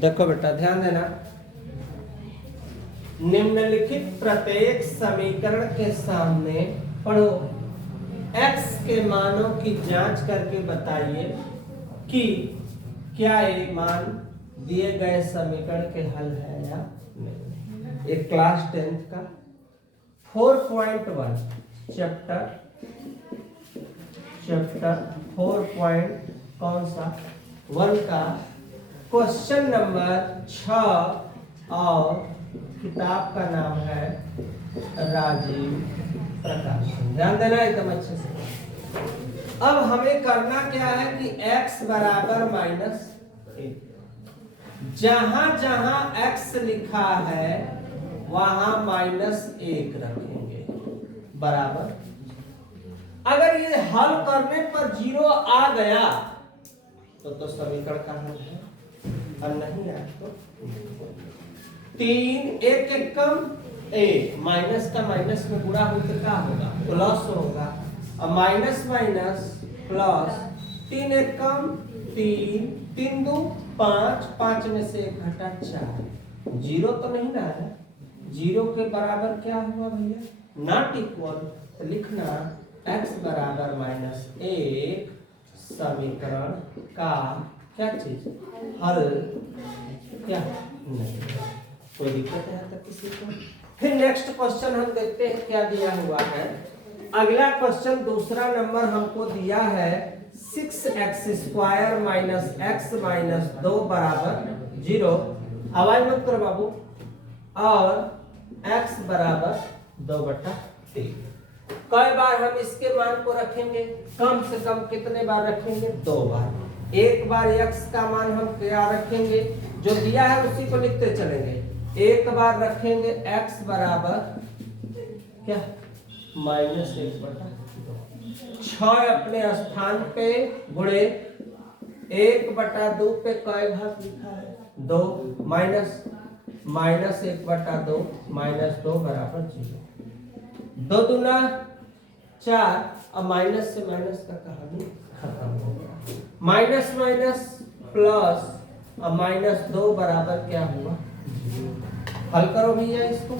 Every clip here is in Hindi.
देखो बेटा ध्यान देना, निम्नलिखित प्रत्येक समीकरण के सामने पढ़ो, x के मानों की जांच करके बताइए कि क्या ये मान दिए गए समीकरण के हल है या नहीं। एक क्लास 10th का 4.1 चैप्टर 4. कौन सा 1 का क्वेश्चन नंबर 6 और किताब का नाम है राजीव प्रकाश। ध्यान देना एकदम अच्छे से। अब हमें करना क्या है कि x बराबर -1, जहां जहां x लिखा है वहां -1 रखेंगे बराबर। अगर ये हल करने पर 0 आ गया तो समीकरण का हल है, और नहीं आया तो 3 1 1 कम 1, माइनस का माइनस में गुणा हो तो क्या होगा, प्लस होगा। अब माइनस माइनस प्लस, 3 1 कम 3, 3 2 5, 5 में से 1 घटा 4, 0 तो नहीं ना है, 0 के बराबर क्या हुआ भैया, नॉट इक्वल। तो लिखना x बराबर -1 समीकरण का क्या चीज हल, क्या नहीं। कोई दिक्कत है तक किसी को। फिर नेक्स्ट क्वेश्चन हम देखते हैं क्या दिया हुआ है। अगला क्वेश्चन दूसरा नंबर हमको दिया है 6x² - x - 2 बराबर 0। आवाज मत करो बाबू। और x बराबर 2/3। कई बार हम इसके मान को रखेंगे, कम से कम कितने बार रखेंगे, 2 बार। एक बार x का मान हम क्या रखेंगे, जो दिया है उसी को लिखते चलेंगे। एक बार रखेंगे x बराबर क्या -1/2, 6 अपने स्थान पे गुणे 1/2 पे कई भाग लिखा है 2, माइनस -1/2 -2 बराबर 0। 2 दूना 4, अब माइनस से माइनस का कहानी खत्म हो गया। माइनस माइनस प्लस, अब -2 बराबर क्या हुआ, हल करो भैया इसको।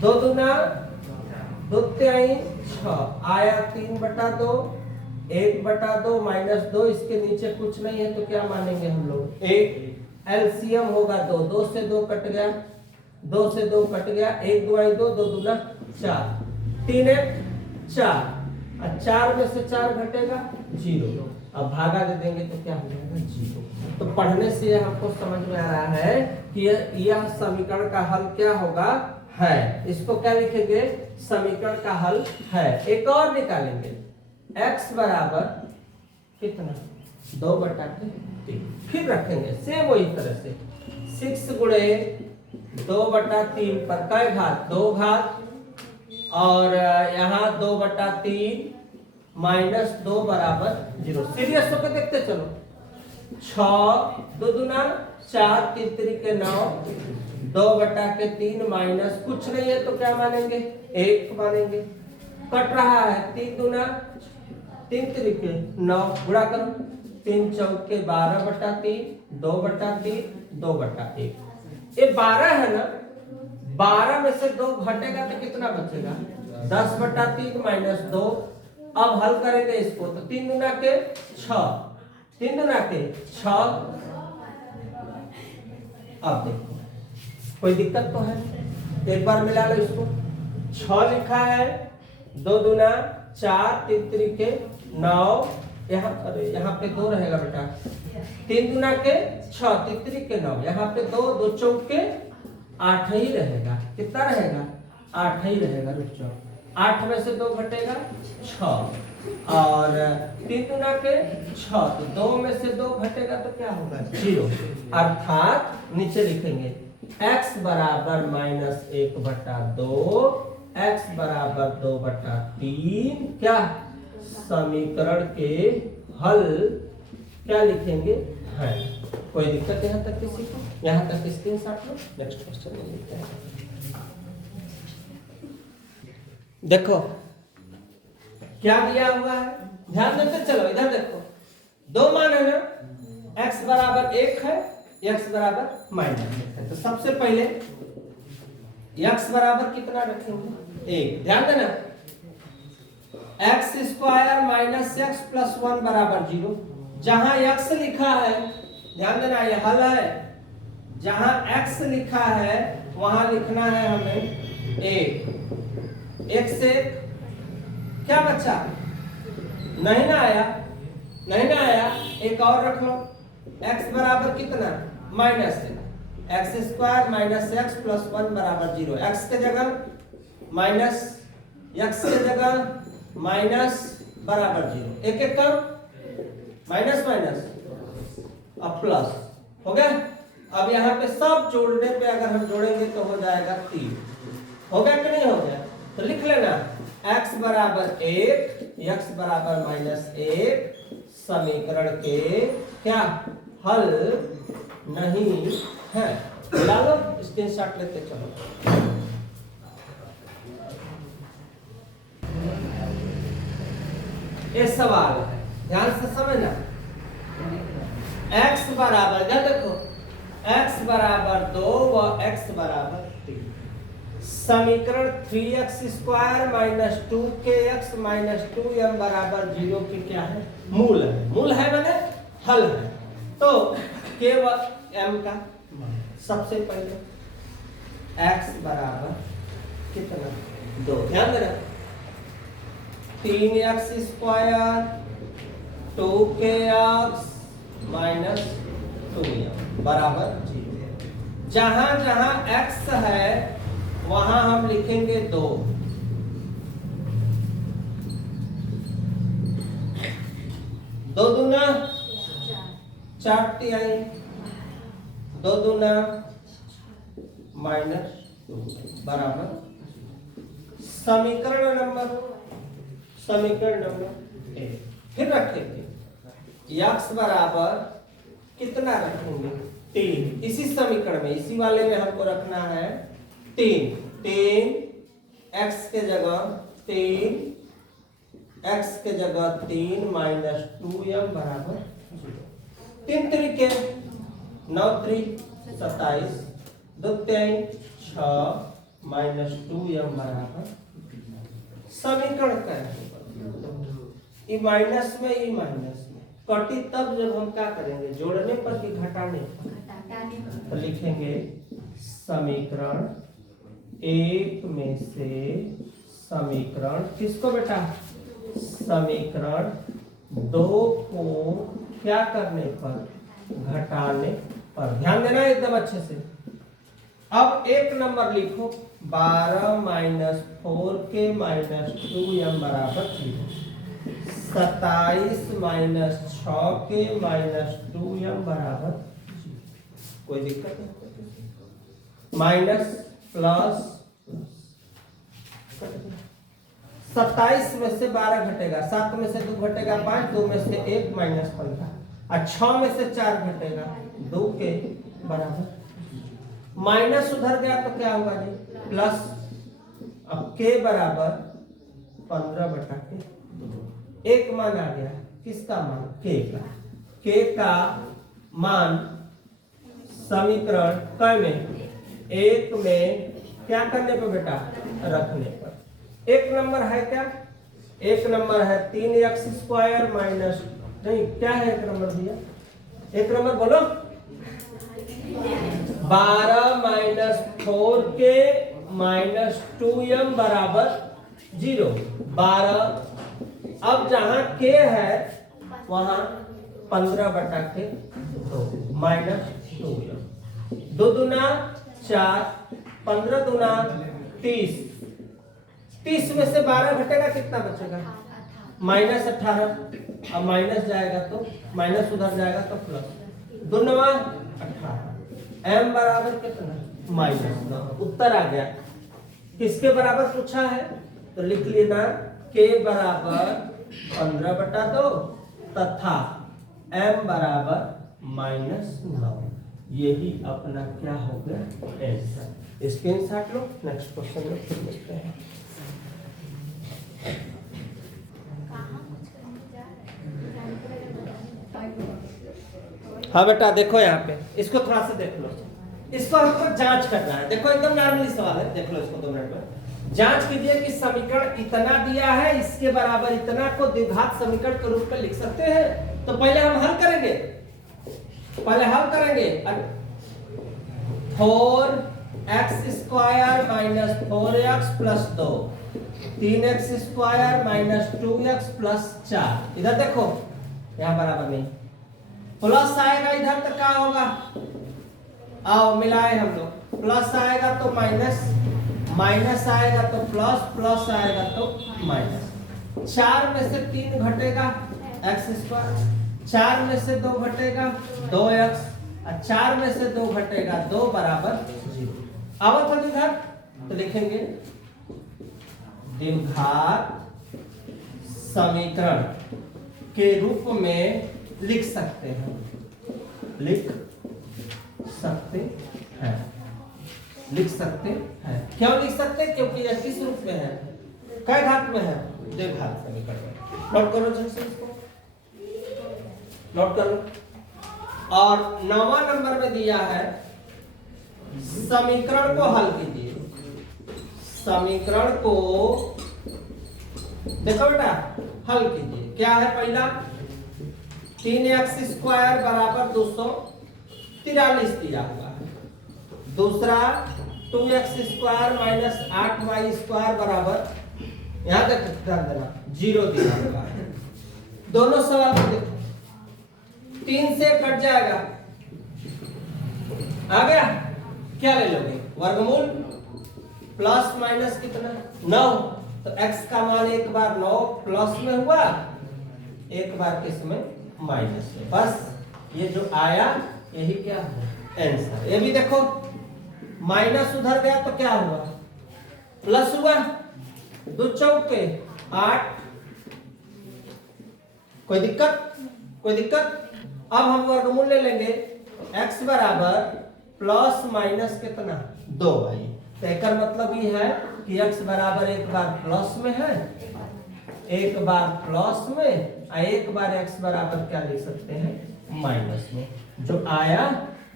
2 दूना 2 तिहाई 6, आया 3/2, 1/2 -2, इसके नीचे कुछ नहीं है तो क्या मानेंगे हम लोग, 1 एलसीएम होगा 2, 2 से 2 कट गया, 2 से 2 कट गया, 1 2 2, 2 दूना 4, 3 1 4, और 4 में से 4 घटेगा 0। अब भागा दे देंगे तो क्या हो जाएगा 0। तो पढ़ने से हमको समझ में आ रहा है कि यह समीकरण का हल क्या होगा, है। इसको क्या लिखेंगे, समीकरण का हल है। एक और निकालेंगे, x बराबर कितना 2/3। फिर रखेंगे सेम वही तरह से 6 गुणे 2/3 पर कई घात, 2 घात, और यहाँ 2/3 -2 बराबर 0। सीरियस होकर देखते चलो, 6 2 दूना 4, 3 3 9, 2/3 माइनस कुछ नहीं है तो क्या मानेंगे, 1 मानेंगे। कट रहा है, 3 दूना 3 3 9, गुणा करो, 3 4 12/3, 2/3 2/1। ये 12 है ना, 12 में से 2 घटेगा तो कितना बचेगा, 10/3 -2। अब हल करेंगे इसको तो 3 दूना के 6, 3 दूना के 6। अब देखो कोई दिक्कत तो है, एक बार मिला लो इसको। 6 लिखा है, 2 दूना 4, 3 3 9, यहाँ पे 2 रहेगा बेटा, 3 दूना के 6, 3 3 9, यहाँ पे 2 2 चौके 8 ही रहेगा। कितना रहेगा, 8 ही रहेगा। रुक जाओ, 8 में से 2 घटेगा 6, और 3 दूना के 6, तो 2 में से 2 घटेगा तो क्या होगा 0। अर्थात नीचे लिखेंगे x बराबर -1/2, x बराबर 2/3, क्या समीकरण के हल क्या लिखेंगे, है। कोई दिक्कत यहाँ तक किसी को, यहाँ तक स्क्रीनशॉट लो। नेक्स्ट क्वेश्चन में लिखते हैं। देखो क्या दिया हुआ है, ध्यान देते चलो, इधर देखो 2 मान है ना, x बराबर 1 है, x बराबर माइनस है। तो सबसे पहले x बराबर कितना रखेंगे 1। ध्यान देना x square minus x plus 1 बराबर 0। जहां x लिखा है ध्यान देना ये हल है, जहां x लिखा है वहां लिखना है हमें 1 से क्या बचा नहीं ना आया, नहीं ना आया, एक और रख लो x बराबर कितना minus x square minus x plus 1 बराबर 0। x के जगह माइनस x के जगह माइनस बराबर 0, एक एक कम माइनस माइनस अब प्लस हो गया। अब यहाँ पे सब जोड़ने पे अगर हम जोड़ेंगे तो हो जाएगा 3। हो गया कि नहीं हो गया? तो लिख लेना x बराबर 1 x बराबर माइनस 1 समीकरण के क्या हल नहीं है। डालो स्क्रीनशॉट लेते चलो। ये सवाल है, ध्यान से समझना। x बराबर क्या देखो x बराबर 2 व x बराबर 3। समीकरण 3x square minus 2kx minus 2m बराबर 0 की क्या है मूल है। मूल है मैंने हल है। तो k व m का सबसे पहले x बराबर कितना 2। ध्यान देना 3x square 2kx minus 2m बराबर 0। जहां जहां x है वहां हम लिखेंगे 2। 2 दूना 4 तिहाई 2 दूना माइनस 2 बराबर समीकरण नंबर 1। फिर रखेंगे x बराबर कितना रखेंगे 3। इसी समीकरण में इसी वाले में हमको रखना है 3 x के जगह 3 x के जगह 3 माइनस 2m बराबर 0। 3 तरीके 9 3 27 2 3 6 माइनस 2m बराबर समीकरण का ये माइनस में ये माइनस में कटी तब जब हम क्या करेंगे जोड़ने पर कि घटाने पर। तो लिखेंगे समीकरण 1 में से समीकरण किसको बेटा समीकरण 2 को क्या करने पर घटाने पर। ध्यान देना एकदम अच्छे से। अब एक नंबर लिखो 12 माइनस 4k माइनस 2m बराबर 0। 27 माइनस 6k माइनस 2m बराबर 0। कोई दिक्कत नहीं। माइनस प्लस 27 में से 12 घटेगा, 7 में से 2 घटेगा 5, 2 में से 1 माइनस 15 और 6 में से 4 घटेगा 2 के बराबर। माइनस उधर गया तो क्या होगा जी प्लस। अब k बराबर 15/2 एक मान आ गया किसका मान k का मान समीकरण क में 1 में क्या करने पर बेटा रखने पर। एक नंबर है क्या एक नंबर है 3x स्क्वायर माइनस नहीं क्या है एक नंबर दिया एक नंबर बोलो 12 माइनस 4k माइनस 2m बराबर 0। 12 अब जहां k है वहां 15/2 माइनस 2m 2 दूना 4 15 दूना 30 30 में से 12 घटेगा कितना बचेगा माइनस 18। अब माइनस जाएगा तो माइनस उधर जाएगा तो प्लस 2 9 18 m बराबर कितना माइनस 9। उत्तर आ गया। किसके बराबर पूछा है तो लिख लेना k बराबर 15/2 तथा m बराबर -9। यही अपना क्या हो गया आंसर। स्क्रीनशॉट लो। नेक्स्ट क्वेश्चन में फिर देखते हैं। हाँ बेटा देखो यहाँ पे, इसको थोड़ा सा देख लो, इसको हमको जांच करना है। देखो एकदम नॉर्मली सवाल है, देख लो इसको 2 मिनट में। जांच कीजिए कि समीकरण इतना दिया है, इसके बराबर इतना को द्विघात समीकरण के रूप में लिख सकते हैं। तो पहले हम हल करेंगे, 4x² minus 4x plus 2, 3x² minus 2x plus 4। इधर देखो, यहाँ बराबर नहीं, प्लस आएगा इधर तो क्या होगा, आओ मिलाए हम लोग, प्लस आएगा तो माइनस, माइनस आएगा तो प्लस, प्लस आएगा तो माइनस। 4 में से 3 घटेगा x², 4 में से 2 घटेगा 2x, और 4 में से 2 घटेगा 2 बराबर 0। अब तो इधर तो लिखेंगे द्विघात समीकरण के रूप में लिख सकते हैं, लिख सकते हैं, लिख सकते हैं। क्यों लिख सकते हैं? क्योंकि यह किस रूप में है, कै घात में है, द्विघात समीकरण। नोट करो जल्दी से इसको, नोट करो। और 9वां नंबर में दिया है समीकरण को हल कीजिए, समीकरण को देखो बेटा हल कीजिए। क्या है पहला, 3x² बराबर 243 दिया हुआ है। दूसरा 2x² माइनस 8y² बराबर, यहां तक ध्यान देना, 0 दिया हुआ है। दोनों सवाल को देखो, 3 से कट जाएगा, आ गया, क्या ले लोगे, वर्गमूल, प्लस माइनस कितना 9, तो x का मान एक बार 9 प्लस में हुआ, एक बार किस में, माइनस में। बस ये जो आया यही क्या है आंसर। ये भी देखो माइनस उधर गया तो क्या हुआ, प्लस हुआ, 2 चौके 8, कोई दिक्कत, कोई दिक्कत। अब हम वर्गमूल ले लेंगे, x बराबर प्लस माइनस कितना 2y, तो एक मतलब ये है कि x बराबर एक बार प्लस में है, एक बार प्लस में, एक बार x बराबर क्या लिख सकते हैं, माइनस में। जो आया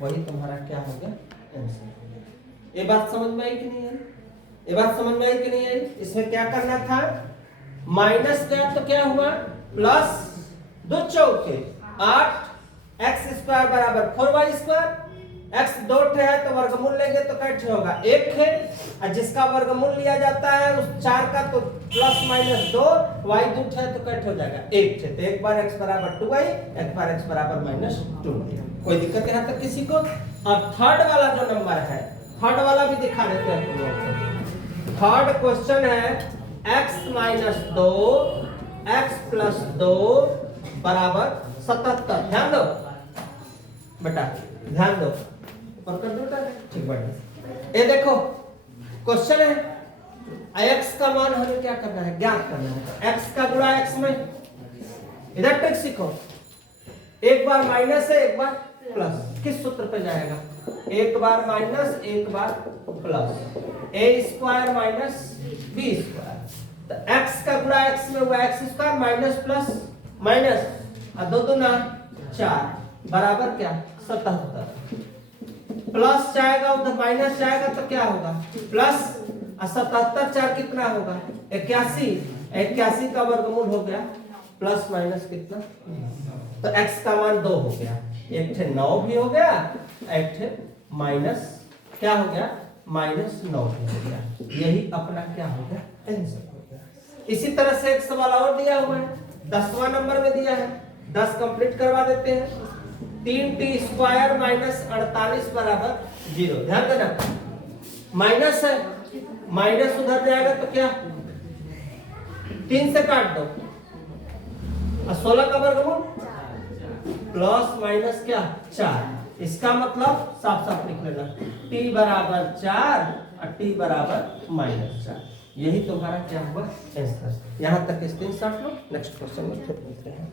वही तुम्हारा क्या हो गया, आंसर। ये बात समझ में आई कि नहीं आई, ये बात समझ में आई कि नहीं आई। इसमें क्या करना था, माइनस गया तो क्या हुआ, प्लस, 2 चौके 8, x² बराबर 4y², x 2 है तो वर्गमूल लेंगे तो कैसे होगा, 1 है, और जिसका वर्गमूल लिया जाता है उस 4 का तो प्लस माइनस 2, y 2 है तो कैसे हो जाएगा, 1 है, तो एक बार x बराबर 2y, एक बार x बराबर माइनस 2y। कोई दिक्कत यहाँ तक किसी को। अब थर्ड वाला जो नंबर है, थर्ड वाला भी दिखा देते हैं तुम लोग को। थर्ड क्वेश्चन है x माइनस 2 x प्लस 2 बराबर 77। ध्यान दो बेटा, ध्यान दो, ऊपर कर दो बेटा, ठीक बढ़िया। ये देखो क्वेश्चन है, x का मान हमें क्या करना है, ज्ञात करना है। x का गुणा x में, इधर ट्रिक सीखो, एक बार माइनस है एक बार प्लस, किस सूत्र पे जाएगा, एक बार माइनस एक बार प्लस, a² माइनस b², तो x का गुणा x में हुआ x² माइनस प्लस माइनस, और 2 दूना 4 बराबर क्या 77, प्लस जाएगा उधर माइनस जाएगा तो क्या होगा, प्लस, और 77 4 कितना होगा 81, 81 का वर्गमूल हो गया प्लस माइनस कितना, तो x का मान 2 हो गया, एक थे 9 भी हो गया, एक थे माइनस क्या हो गया, माइनस 9 भी हो गया। यही अपना क्या हो गया, आंसर हो गया। इसी तरह से एक सवाल और दिया हुआ है, 10वां नंबर में दिया है, 10 कंप्लीट करवा देते हैं। 3t² माइनस 48 बराबर 0। ध्यान देना, माइनस है, माइनस उधर जाएगा तो क्या, 3 से काट दो, और 16 का वर्गमूल प्लस माइनस क्या 4। इसका मतलब साफ साफ लिख लेना, t बराबर 4 और t बराबर माइनस 4। यही तुम्हारा क्या हुआ आंसर। यहां तक स्क्रीनशॉट लो, नेक्स्ट क्वेश्चन में फिर मिलते हैं।